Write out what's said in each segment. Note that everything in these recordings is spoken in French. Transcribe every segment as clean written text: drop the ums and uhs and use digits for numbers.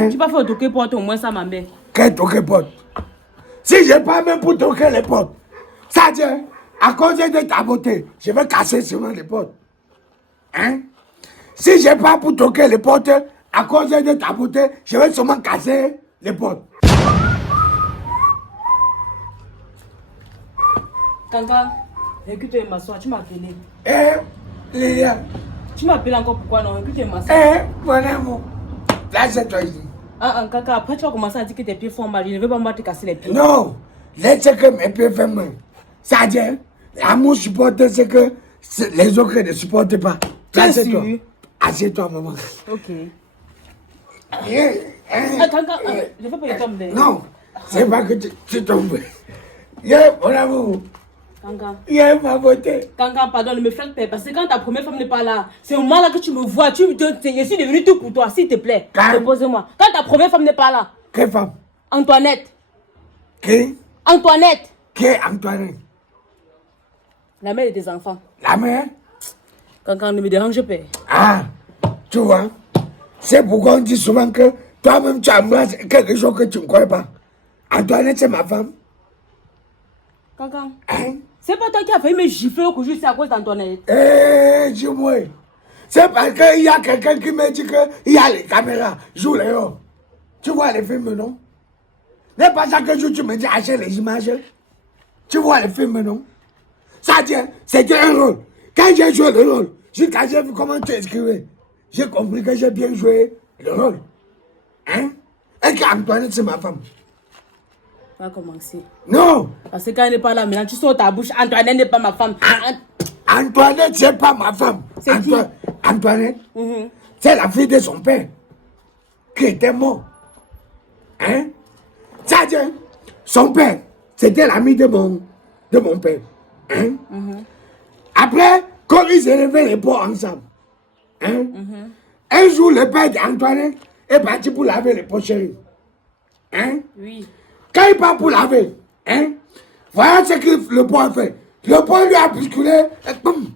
Hein? Tu vas faire toquer porte au moins ça, ma mère. Quel toquer porte? Si je n'ai pas même pour toquer les portes, ça dit, à cause de ta beauté, je vais casser seulement les portes. Hein? Si je n'ai pas pour toquer les portes, à cause de ta beauté, je vais seulement casser les portes. Kanka, écoute, m'asseoir, tu m'as appelé. Lilia. Tu m'appelles encore pourquoi non? Écoute, m'asseoir. Mon amour. Là, c'est toi ici. Kaka, après tu vas commencer à dire que tes pieds font mal. Je ne veux pas me te casser les pieds. Non, laisse que mes pieds font mal. Ça dit, l'amour supporter, c'est que les autres ne supportent pas. Assieds-toi. Assieds-toi, maman. Ok. Kanka, je ne veux pas tomber. Non, c'est pas que tu tombes. Mon amour. Kanka. Ma beauté. Kanka, pardon, ne me flatte pas. Parce que quand ta première femme n'est pas là, c'est au moment là que tu me vois. Je suis devenu tout pour toi, s'il te plaît. Repose-moi. Quand ta première femme n'est pas là. Quelle femme? Antoinette. Qui? Antoinette. Qui est Antoinette? La mère de tes enfants. La mère? Kanka, ne me dérange pas. Ah, tu vois, c'est pourquoi on dit souvent que toi-même tu embrasses quelque chose que tu ne crois pas. Antoinette, c'est ma femme. Kanka. Hein? C'est pas toi qui as failli me gifler au juste à cause d'Antoinette. Dis-moi. C'est parce qu'il y a quelqu'un qui me dit qu'il y a les caméras, joue les hommes. Tu vois les films, non? N'est pas chaque jour tu me dis achète les images. Tu vois les films, non? Ça tient, c'était un rôle. Quand j'ai joué le rôle, quand j'ai vu comment tu écrivais, j'ai compris que j'ai bien joué le rôle. Hein? Est-ce qu'Antoinette, c'est ma femme? On va commencer. Non! Parce que quand elle n'est pas là, maintenant tu sors ta bouche. Antoinette n'est pas ma femme. Antoinette, c'est pas ma femme. C'est qui? Antoinette, c'est la fille de son père qui était mort. Hein? Ça dit, son père, c'était l'ami de mon père. Hein? Après, quand ils se levaient les pots ensemble, hein? Un jour, le père d'Antoinette est parti pour laver les pots chéris. Hein? Oui. Quand il part pour laver, hein? Voilà ce que le pot a fait. Le pot lui a bousculé et boum!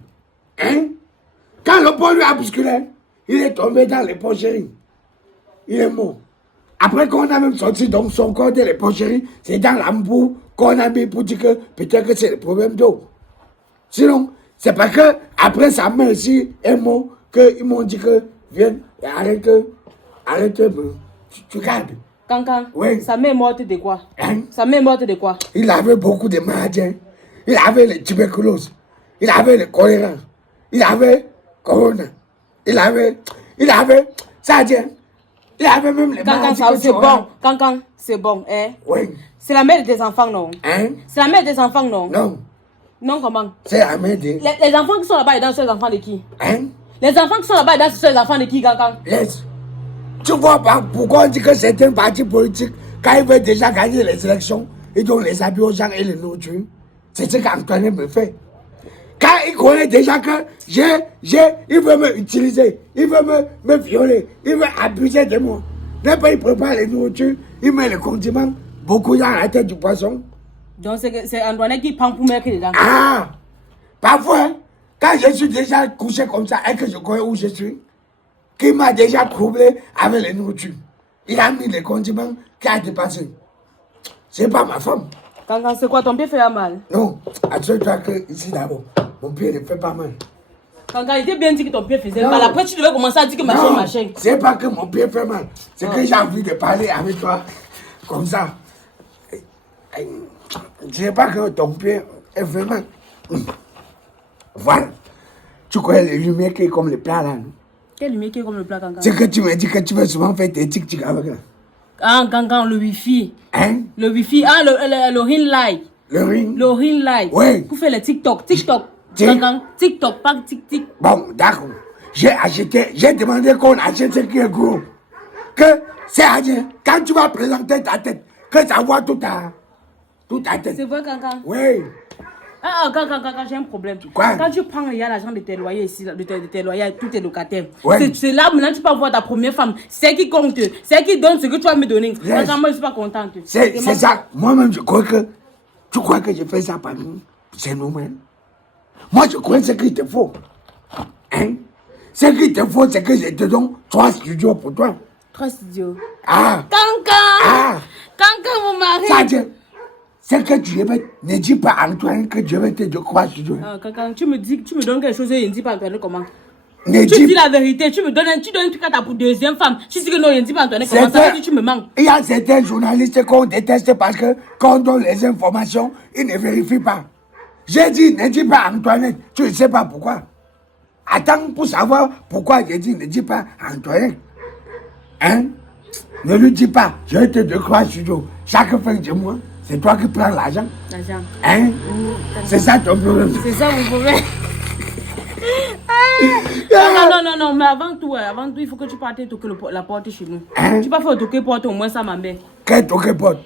Hein? Quand le pot lui a bousculé, il est tombé dans les pocheries. Il est mort. Après qu'on a même sorti donc son corps de les pocheries, c'est dans l'embout qu'on a mis pour dire que peut-être que c'est le problème d'eau. Sinon, c'est parce que après sa mère aussi est morte qu'ils m'ont dit que viens, arrête, tu gardes. Kanka, oui. Sa mère est morte de quoi? Hein? Sa mère est morte de quoi? Il avait beaucoup de maladies. Il avait le tuberculose. Il avait le choléra. Il avait corona. Il avait, ça dit, il avait même les maladies. Kankan, c'est bon. Kankan, c'est bon. Oui. C'est la mère de tes enfants, non? Hein? C'est la mère de tes enfants, non? Non. Non, comment? C'est la mère de... Les enfants qui sont là-bas, ils sont les enfants de qui? Hein? Les enfants qui sont là-bas, ils sont les enfants de qui, Kankan? Laisse. Tu vois pas pourquoi on dit que certains partis politiques, quand ils veulent déjà gagner les élections, ils donnent les habits aux gens et les nourritures. C'est ce qu'Antoine me fait. Quand il connaît déjà que il veut me utiliser, il veut me violer, il veut abuser de moi. N'est pas il prépare les nourritures, il met les condiments, beaucoup dans la tête du poisson. Donc c'est Antoine qui prend pour mettre dedans. Ah! Parfois, quand je suis déjà couché comme ça et que je connais où je suis, qui m'a déjà troublé avec les nourritures. Il a mis les condiments qui a dépassé. C'est pas ma femme. Kankan, c'est quoi ton pied fait mal? Non, assure-toi que ici d'abord, mon pied ne fait pas mal. Kankan, il était bien dit que ton pied faisait mal. Après, tu devais commencer à dire que machin. C'est pas que mon pied fait mal. C'est que j'ai envie de parler avec toi comme ça. Je sais pas que ton pied est fait mal. Voilà. Tu connais les lumières qui est comme le plat là, non? Quelle lumière qui est comme le plat, Kankan? C'est que tu me dis que tu veux souvent faire tes tic-tic avec là. Ah, Kankan, le wifi. Hein? Le wifi, le ring light. Le ring? Le ring light. Oui. Pour faire les TikTok. Kankan, TikTok, pas tic-tic. Bon, d'accord. J'ai demandé qu'on achète ce qui est gros. Que c'est rien. Quand tu vas présenter ta tête, que ça voit toute ta tête. C'est vrai, Kankan? Oui. Kankan, j'ai un problème. Quoi? Quand tu prends l'argent de tes loyers ici, de tes loyers, tous tes locataires, ouais. C'est là maintenant tu peux voir ta première femme. C'est qui compte, c'est qui donne ce que tu vas me donner. Yes. Moi, je suis pas contente. C'est ça. Moi-même, je crois que... Tu crois que je fais ça par nous? C'est normal. Moi, je crois que ce qu'il te faut. Hein? Ce qu'il te faut, c'est que je te donne 3 studios pour toi. 3 studios. Ah. Cancan. Cancan, mon mari. Ça dit, c'est que tu ne dis pas à Antoine que je vais te dire quoi studio. Cancan, tu me donnes quelque chose et je ne dis pas Antoine comment. Tu dis la vérité, tu donnes un truc à ta deuxième femme. Je dis que non, je ne dis pas Antoine comment, ça veut dire que tu me manques. Il y a certains journalistes qu'on déteste parce que quand on donne les informations, ils ne vérifient pas. J'ai dit, ne dis pas Antoinette, tu ne sais pas pourquoi. Attends pour savoir pourquoi j'ai dit, ne dis pas Antoinette. Hein? Ne lui dis pas, je vais te dire quoi studio. Chaque fin de mois, c'est toi qui prends l'argent. L'argent. Hein? C'est ça ton problème. C'est ça mon problème. Non, mais avant tout, il faut que tu partes toquer la porte chez nous. Hein? Tu vas faire toquer porte au moins ça, ma mère. Quelle toquer porte?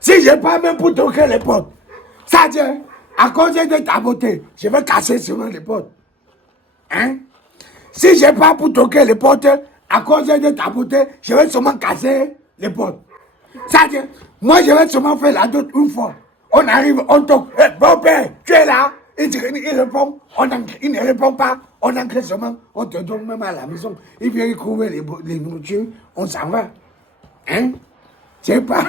Si je pas même pour toquer les portes, ça dit, à cause de ta beauté, je vais casser seulement les portes. Hein? Si je pas pour toquer les portes, à cause de ta beauté, je vais seulement casser les portes. Ça dit, moi je vais seulement faire la doute une fois. On arrive, on toque. Hey, bon père, tu es là? Il répond, il ne répond pas, on entre seulement, on te donne même à la maison. Il vient trouver les nourritures, on s'en va. Hein? C'est pas.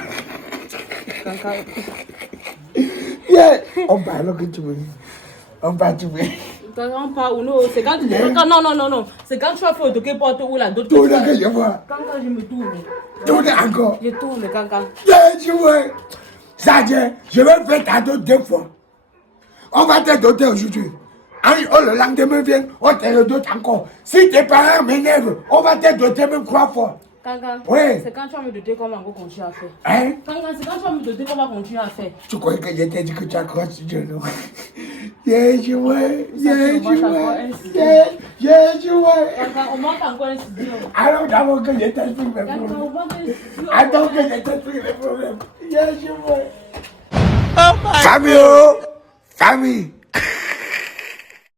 Yeah. On parle que tu veux. On parle, tu veux. On parle ou non, c'est quand tu non. C'est quand tu vas faire toquer porte ou la d'autres. Tout le que je vois. Quand je me tourne. Tout encore. Je tourne, quand. Tu vois. Ça dit, je vais faire ta dot 2 fois. On va te doter aujourd'hui. Le lendemain vient, on te le dote encore. Si tes parents m'énervent, on va te doter même 3 fois. Cancan, oui. C'est quand tu vas me doter qu'on va continuer à faire. Hein? Cancan, c'est quand tu vas me doter qu'on va continuer à faire. Tu croyais que je t'ai dit que tu as croisé ce Dieu, non? J'ai joué. Cancan, on manque encore un studio. Alors d'abord que je t'explique mes problèmes. Attends que je t'explique les problèmes. J'ai joué. Famille,